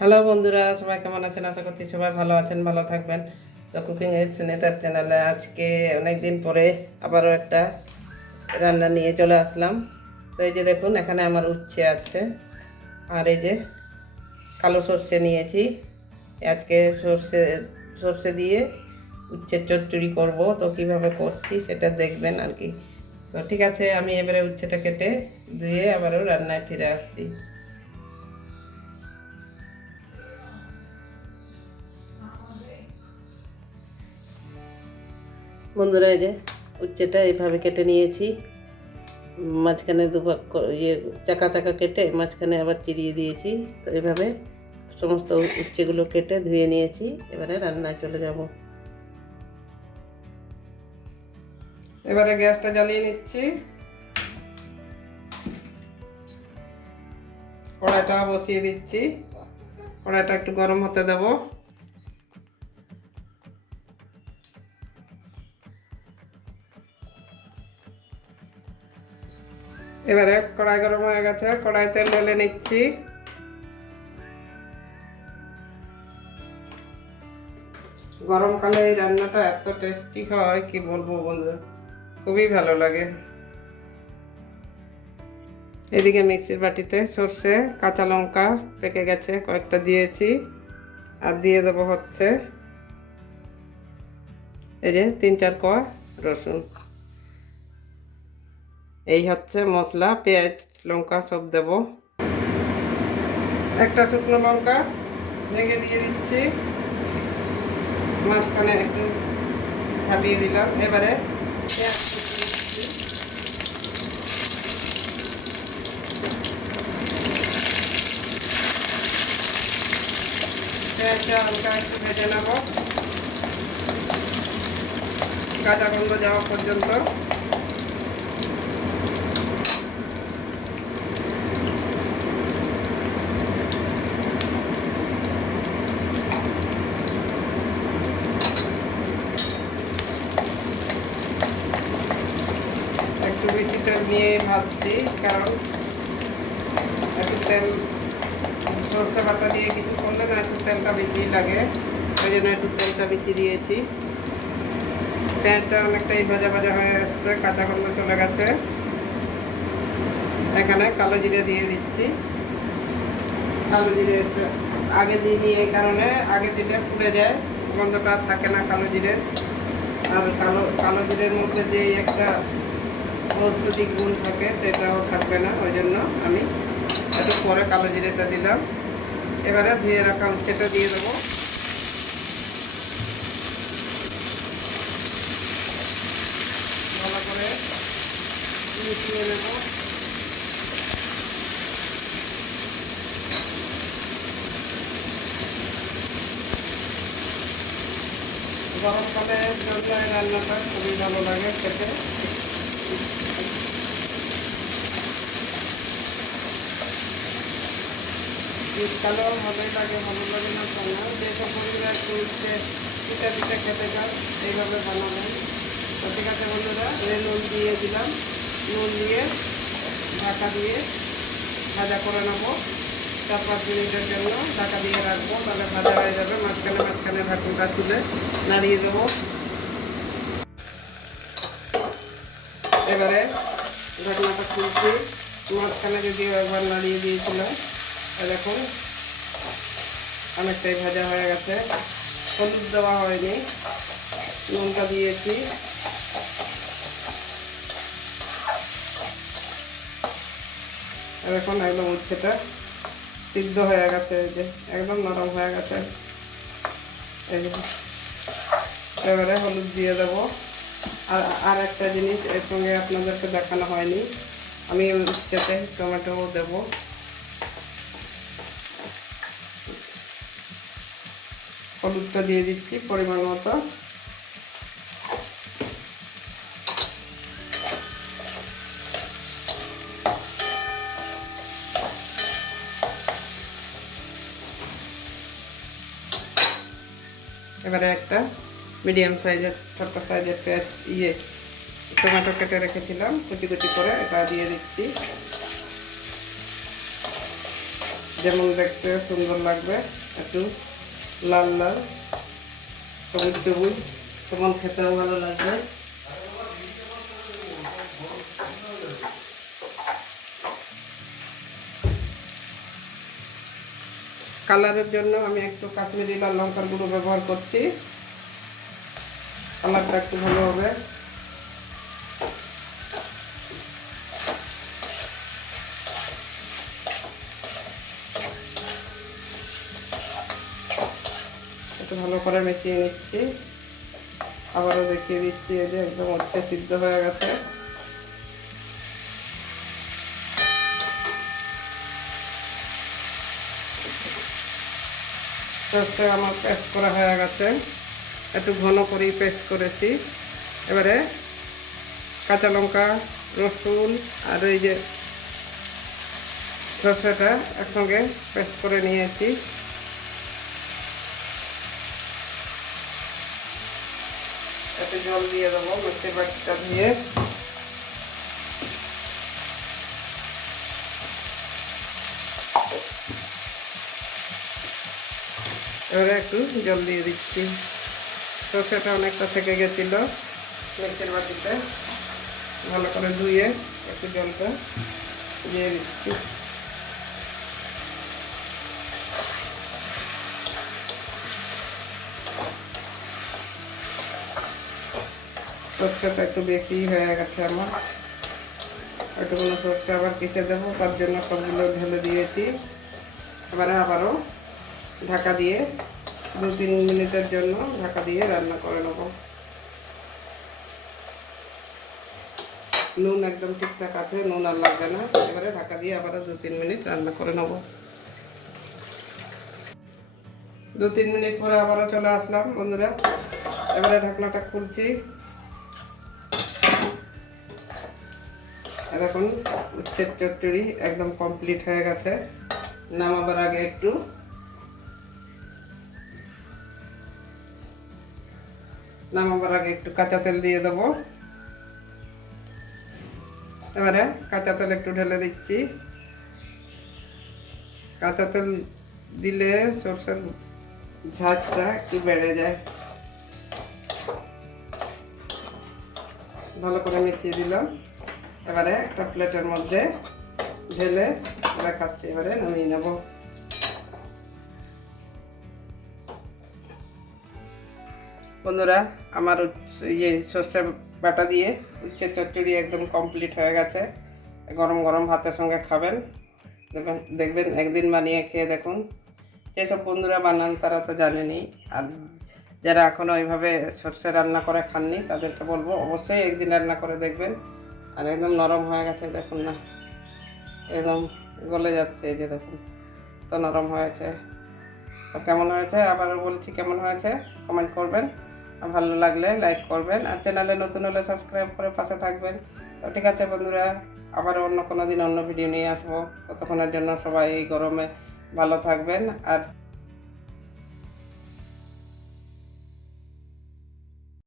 Hello বন্ধুরা, সবাই কেমন আছেন? আশা করছি সবাই ভালো আছেন, ভালো থাকবেন। তো কুকিং উইথ সুনিতার চ্যানেলে আজকে অনেক দিন পরে আবারও একটা রান্না নিয়ে চলে আসলাম। তো এই যে দেখুন, এখানে আমার উচ্ছে আছে, আর এই যে কালো সর্ষে নিয়েছি। আজকে সর্ষে সর্ষে দিয়ে উচ্ছের চচ্চড়ি করব। তো কিভাবে করছি সেটা দেখবেন আর কি। তো ঠিক আছে, আমি এবারে উচ্ছেটা কেটে ধুয়ে আবারও রান্নায় ফিরে আসছি। বন্ধুরা, এই যে উচ্ছেটা এইভাবে কেটে নিয়েছি, মাঝখানে দুভাগ ইয়ে চাকা চাকা কেটে মাঝখানে আবার চিরিয়ে দিয়েছি। তো এইভাবে সমস্ত উচ্ছেগুলো কেটে ধুয়ে নিয়েছি। এবারে রান্নায় চলে যাব। এবারে গ্যাসটা জ্বালিয়ে নিচ্ছি, কড়াইটা বসিয়ে দিচ্ছি। কড়াইটা একটু গরম হতে দেব। এবারে কড়াই গরম হয়ে গেছে, কড়াই তেল ঢেলে নিচ্ছি। গরমকালে এই রান্নাটা এত টেস্টি হয় কি বলবো বন্ধুরা, খুবই ভালো লাগে। এদিকে মিক্সির বাটিতে সর্ষে, কাঁচা লঙ্কা পেকে গেছে কয়েকটা দিয়েছি, আর দিয়ে দেবো হচ্ছে এই যে 3-4 কোয়া রসুন। এই হচ্ছে মশলা, পেঁয়াজ লঙ্কা সব দেব। একটা শুকনো লঙ্কা ভেঙে দিয়ে দিচ্ছি, মাঝখানে একটু ফাটিয়ে দিলাম। এবারে পেঁয়াজ কুচি দিচ্ছি। পেঁয়াজটা হালকা একটু ভেজে নেব, কাঁচা গন্ধ যাওয়া পর্যন্ত। একটু বেশি তেল নিয়ে ভাজছি, কারণ একটু তেল সরষে বাটা দিয়ে কিছু করলে না একটু তেলটা বেশি লাগে, ওই জন্য একটু তেলটা বেশি দিয়েছি। পেঁয়াজটা অনেকটাই ভাজা ভাজা হয়ে আসছে, কাঁচা গন্ধ চলে গেছে। এখানে কালো জিরে দিয়ে দিচ্ছি। কালো জিরে আগে দিইনি, এই কারণে আগে দিলে পুড়ে যায়, গন্ধটা থাকে না কালো জিরের। আর কালো জিরের মধ্যে যে একটা ঔষধি গুণ থাকে সেটাও থাকবে না, ওই জন্য আমি একটু পরে কালো জিরেটা দিলাম। এবারে ধুয়ে রাখা উচ্ছেটা দিয়ে দেবো। ভালো করে মিশিয়ে নেব। গরমকালে জন্য এই রান্নাটা খুবই ভালো লাগে খেতে। শীতকালেও ভালোই লাগে, ভালো লাগে না তা না। যেসব বন্ধুরা একটু উঠছে পিঠা পিঠা খেতে চান এইভাবে বানাবেন। তো ঠিক আছে বন্ধুরা, নুন দিয়ে দিলাম। নুন দিয়ে ঢাকা দিয়ে ভাজা করে নেবো। 4-5 মিনিটের জন্য ঢাকা দিয়ে রাখবো, তাহলে ভাজা হয়ে যাবে। মাঝখানে মাঝখানে ঢাকুনটা তুলে নাড়িয়ে দেবো। এবারে ঢাকনাটা খুলছি, মাঝখানে যদিও একবার নাড়িয়ে দিয়েছিলাম। দেখুন অনেকটাই ভাজা হয়ে গেছে। হলুদ দেওয়া হয়নি, নুনটা দিয়েছি। এখন একদম উচ্ছেটা সিদ্ধ হয়ে গেছে, এই যে একদম নরম হয়ে গেছে। এই যে এবারে হলুদ দিয়ে দেবো। আর একটা জিনিস এর সঙ্গে আপনাদেরকে দেখানো হয়নি, আমি উচ্ছেতে টমেটো দেবো। হলুদটা দিয়ে দিচ্ছি পরিমাণ মতো। এবারে একটা মিডিয়াম সাইজের ছোট্ট সাইজের পেঁয়াজ টমেটো কেটে রেখেছিলাম কুচি কুচি করে, এটা দিয়ে দিচ্ছি। যেমন দেখতে সুন্দর লাগবে, একটু লাল লাল সবুজ সবুজ, তেমন খেতেও ভালো লাগবে। কালারের জন্য আমি একটু কাশ্মীরি লাল লঙ্কার গুঁড়ো ব্যবহার করছি, কালারটা একটু ভালো হবে। একটু ভালো করে মিশিয়ে নিচ্ছি, আবারও দেখিয়ে দিচ্ছি। এই যে একদম হচ্ছে সিদ্ধ হয়ে গেছে। সর্ষে আমার পেস্ট করা হয়ে গেছে, একটু ঘন করেই পেস্ট করেছি। এবারে কাঁচা লঙ্কা, রসুন আর এই যে সর্ষেটা একসঙ্গে পেস্ট করে নিয়েছি। একটু জল দিয়ে দেবো মিক্সির বাটিটা দিয়ে। এবারে একটু জল দিয়ে দিচ্ছি। সর্ষেটা অনেকটা থেকে গেছিল মিক্সির বাটিতে, ভালো করে ধুয়ে একটু জলটা দিয়ে দিচ্ছি। সর্ষেটা একটু বেশি হয়ে গেছে আমার, একটুখানি সর্ষে আবার পিষে দেবো, তার জন্য সবগুলো ঢেলে দিয়েছি। এবারে আবারও ঢাকা দিয়ে 2-3 মিনিটের জন্য ঢাকা দিয়ে রান্না করে নেব। নুন একদম ঠিকঠাক আছে, নুন আর লাগবে না। এবারে ঢাকা দিয়ে আবারও 2-3 মিনিট রান্না করে নেব। 2-3 মিনিট পরে আবারও চলে আসলাম বন্ধুরা। এবারে ঢাকনাটা খুলছি। এখন উচ্ছের চচ্চড়ি একদম কমপ্লিট হয়ে গেছে। নামাবার আগে একটু কাঁচা তেল দিয়ে দেবো। এবারে কাঁচা তেল একটু ঢেলে দিচ্ছি। কাঁচা তেল দিলে সরষের ঝাঁজটা একটু বেড়ে যায়। ভালো করে মিশিয়ে দিলাম। এবারে একটা প্লেটের মধ্যে ঢেলে দেখাচ্ছি। এবারে নামিয়ে নেব। বন্ধুরা, আমার সর্ষে বাটা দিয়ে উচ্ছে চচ্চড়ি একদম কমপ্লিট হয়ে গেছে। গরম গরম ভাতের সঙ্গে খাবেন, দেখবেন একদিন বানিয়ে খেয়ে দেখুন। যেসব বন্ধুরা বানান তারা তো জানেনই, আর যারা এখনও ওইভাবে সর্ষে রান্না করে খাননি তাদেরকে বলবো অবশ্যই একদিন রান্না করে দেখবেন। আর একদম নরম হয়ে গেছে, দেখুন না, একদম গলে যাচ্ছে। এই যে দেখুন, তো নরম হয়েছে। তো কেমন হয়েছে আবারও বলছি, কেমন হয়েছে কমেন্ট করবেন। আর ভালো লাগলে লাইক করবেন, আর চ্যানেলে নতুন হলে সাবস্ক্রাইব করে পাশে থাকবেন। তো ঠিক আছে বন্ধুরা, আবার অন্য কোনো দিন অন্য ভিডিও নিয়ে আসবো। ততক্ষণের জন্য সবাই এই গরমে ভালো থাকবেন। আর